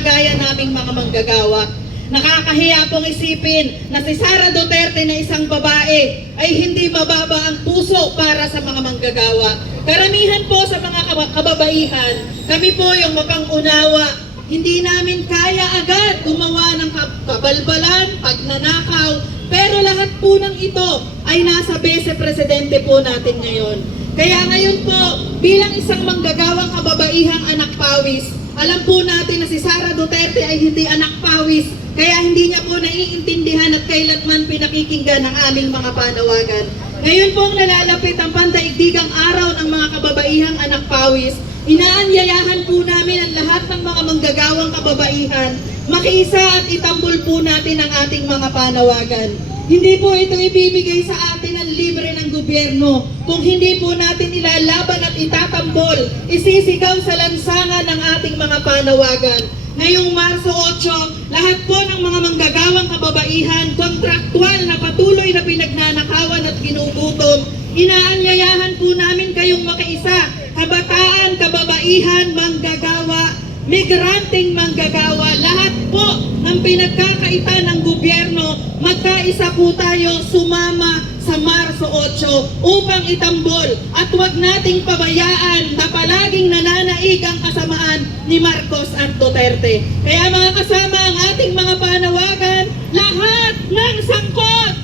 kagaya naming mga manggagawa. Nakakahiya pong isipin na si Sara Duterte na isang babae ay hindi mababa ang puso para sa mga manggagawa. Karamihan po sa mga kababaihan, kami po yung mapang-unawa. Hindi namin kaya agad gumawa ng kabalbalan, pagnanakaw, pero lahat po ng ito ay nasa Vice Presidente po natin ngayon. Kaya ngayon po, bilang isang manggagawang kababaihang anak pawis, alam po natin na si Sara Duterte ay hindi anak pawis, kaya hindi niya po naiintindihan at kailanman pinakikinggan ang aming mga panawagan. Ngayon pong nalalapit ang pandaigdigang araw ng mga kababaihang anak pawis, inaanyayahan po namin ang lahat ng mga manggagawang kababaihan, makiisa at itambol po natin ang ating mga panawagan. Hindi po ito ibibigay sa atin ang libre ng gobyerno kung hindi po natin ilalaban at itatambol, isisigaw sa lansangan ng ating mga panawagan. Ngayong Marso 8, lahat po ng mga manggagawang kababaihan, kontraktual na patuloy na pinagnanakawan at ginugutom, inaanyayahan po namin kayong makiisa, kabataan, kababaihan, manggagawa, migranteng manggagawa, lahat po ng pinagkakaitan ng gobyerno, magkaisa po tayo sumama sa Marso 8 upang itambol at huwag nating pabayaan na palaging nananaig ang kasamaan ni Marcos at Duterte. Kaya mga kasama, ang ating mga panawagan, lahat ng sangkot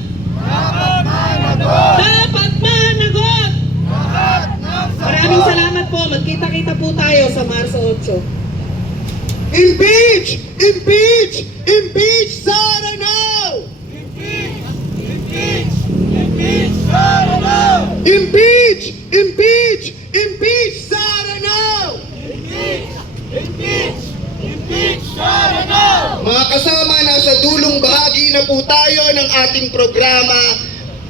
dapat managot! Dapat managot! Lahat ng sangkot! Maraming salamat po. Magkita-kita po tayo sa Marso 8. Impeach! Impeach! Impeach Sara now! Impeach! Impeach! Impeach Sara now! Impeach! Impeach! Impeach Sara now! Impeach! Impeach! Impeach Sara now! Mga kasama, nasa dulong bahagi na po tayo ng ating programa.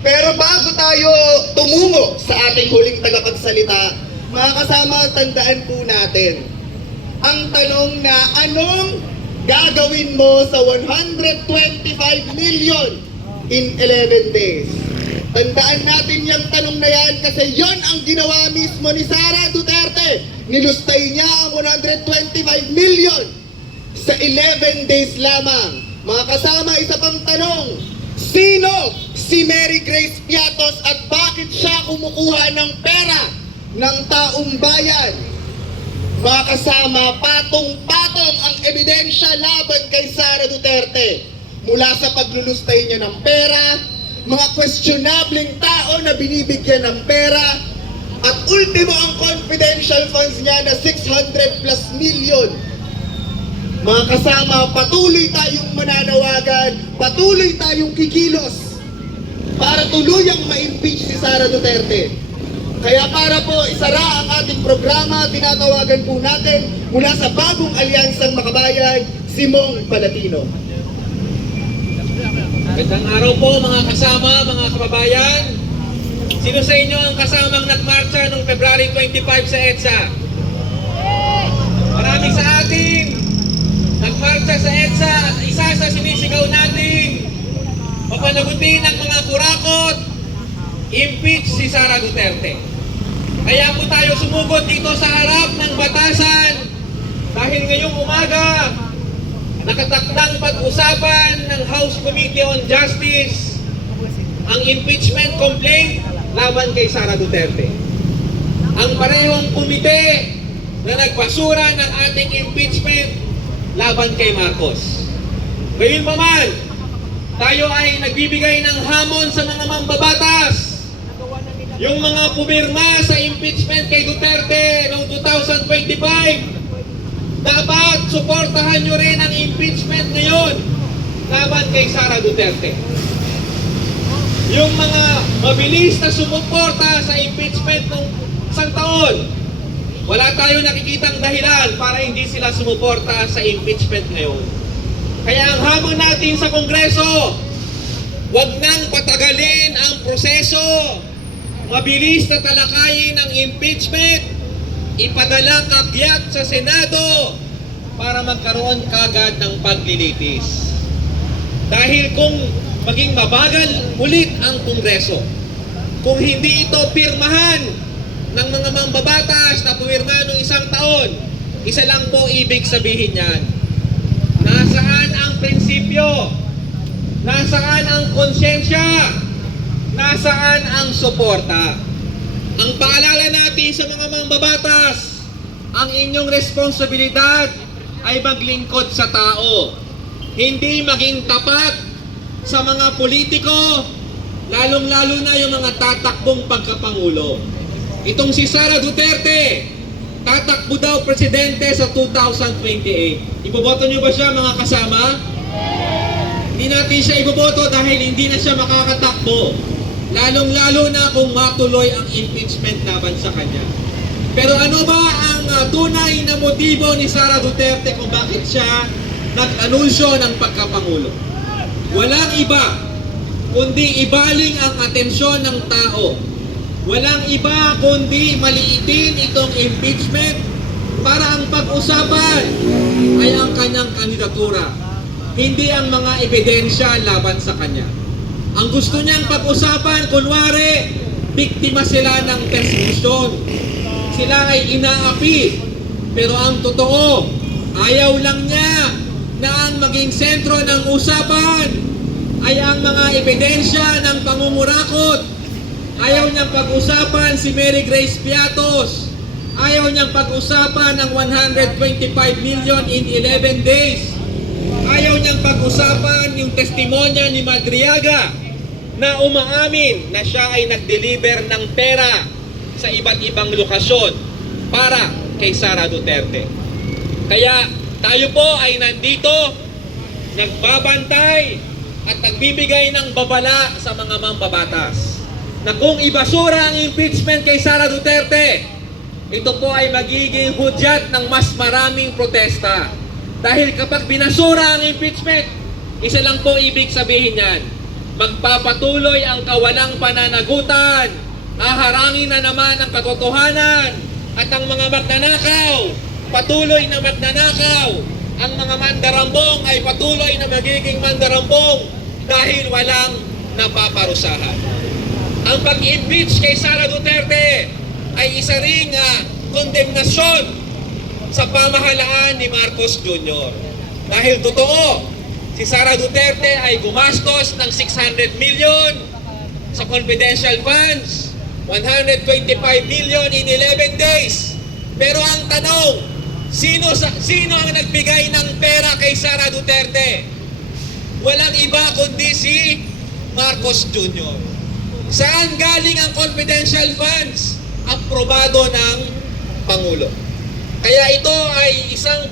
Pero bago tayo tumungo sa ating huling tagapagsalita, mga kasama, tandaan po natin ang tanong na anong gagawin mo sa 125 million in 11 days. Tandaan natin yung tanong na yan kasi yon ang ginawa mismo ni Sara Duterte. Nilustay niya ang 125 million sa 11 days lamang. Mga kasama, isa pang tanong, sino si Mary Grace Piatos at bakit siya kumukuha ng pera ng taong bayan? Mga kasama, patong-patong ang ebidensya laban kay Sara Duterte. Mula sa paglulustay niya ng pera, mga questionableng tao na binibigyan ng pera, at ultimo ang confidential funds niya na 600 plus million. Mga kasama, patuloy tayong mananawagan, patuloy tayong kikilos para tuluyang ma-impeach si Sara Duterte. Kaya para po isara ang ating programa, tinatawagan po natin mula sa bagong alyansang makabayan, Simong Palatino. Magandang araw po mga kasama, mga kababayan. Sino sa inyo ang kasamang nagmarcha noong February 25 sa EDSA? Marami sa atin nagmarcha sa EDSA at isa sa sinisigaw natin papanagutin ang mga kurakot, impeach si Sara Duterte. Kaya po tayo sumugod dito sa harap ng batasan dahil ngayong umaga nakatakdang pag-usapan ng House Committee on Justice ang impeachment complaint laban kay Sara Duterte. Ang parehong komite na nagpasura ng ating impeachment laban kay Marcos. Ngayon pa man, tayo ay nagbibigay ng hamon sa mga mambabatas. Yung mga pumirma sa impeachment kay Duterte noong 2025, dapat suportahan nyo rin ang impeachment ngayon laban kay Sara Duterte. Yung mga mabilis na sumuporta sa impeachment noong isang taon, wala tayo nakikitang dahilan para hindi sila sumuporta sa impeachment ngayon. Kaya ang hamon natin sa Kongreso, wag nang patagalin ang proseso. Mabilis na talakayin ang impeachment, ipadala kagyat sa Senado para magkaroon kagad ng paglilitis. Dahil kung maging mabagal ulit ang Kongreso, kung hindi ito pirmahan ng mga mambabatas na pumirma noong isang taon, isa lang po ibig sabihin yan. prinsipyo? Nasaan ang konsensya? Nasaan ang suporta? Ang paalala natin sa mga mambabatas, ang inyong responsibilidad ay maglingkod sa tao. Hindi maging tapat sa mga politiko, lalong-lalo na yung mga tatakbong pagkapangulo. Itong si Sara Duterte, tatakbo daw presidente sa 2028. Iboboto niyo ba siya, mga kasama? Hindi natin siya iboboto dahil hindi na siya makakatakbo. Lalong-lalo na kung matuloy ang impeachment laban sa kanya. Pero ano ba ang tunay na motibo ni Sara Duterte kung bakit siya nag-anunsyo ng pagkapangulo? Walang iba kundi ibaling ang atensyon ng tao. Walang iba kundi maliitin itong impeachment para ang pag-usapan ay ang kanyang kandidatura, hindi ang mga ebidensya laban sa kanya. Ang gusto niyang pag-usapan, kunwari, biktima sila ng persecution. Sila ay inaapi. Pero ang totoo, ayaw lang niya na ang maging sentro ng usapan ay ang mga ebidensya ng pangumurakot. Ayaw niyang pag-usapan si Mary Grace Piatos. Ayaw niyang pag-usapan ang 125 million in 11 days. Ayaw niyang pag-usapan yung testimonya ni Madriaga na umaamin na siya ay nag-deliver ng pera sa iba't ibang lokasyon para kay Sara Duterte. Kaya tayo po ay nandito, nagbabantay at nagbibigay ng babala sa mga mambabatas na kung ibasura ang impeachment kay Sara Duterte, ito po ay magiging hudyat ng mas maraming protesta. Dahil kapag binasura ang impeachment, isa lang po ibig sabihin yan, magpapatuloy ang kawalang pananagutan, haharangin na naman ang katotohanan, at ang mga magnanakaw, patuloy na magnanakaw, ang mga mandarambong ay patuloy na magiging mandarambong dahil walang napaparusahan. Ang pag-impeach kay Sara Duterte ay isa ring kondemnasyon sa pamahalaan ni Marcos Jr. Dahil totoo, si Sara Duterte ay gumastos ng 600 million sa confidential funds, 125 million in 11 days. Pero ang tanong, sino ang nagbigay ng pera kay Sara Duterte? Walang iba kundi si Marcos Jr. Saan galing ang confidential funds? Aprobado ng Pangulo. Kaya ito ay isang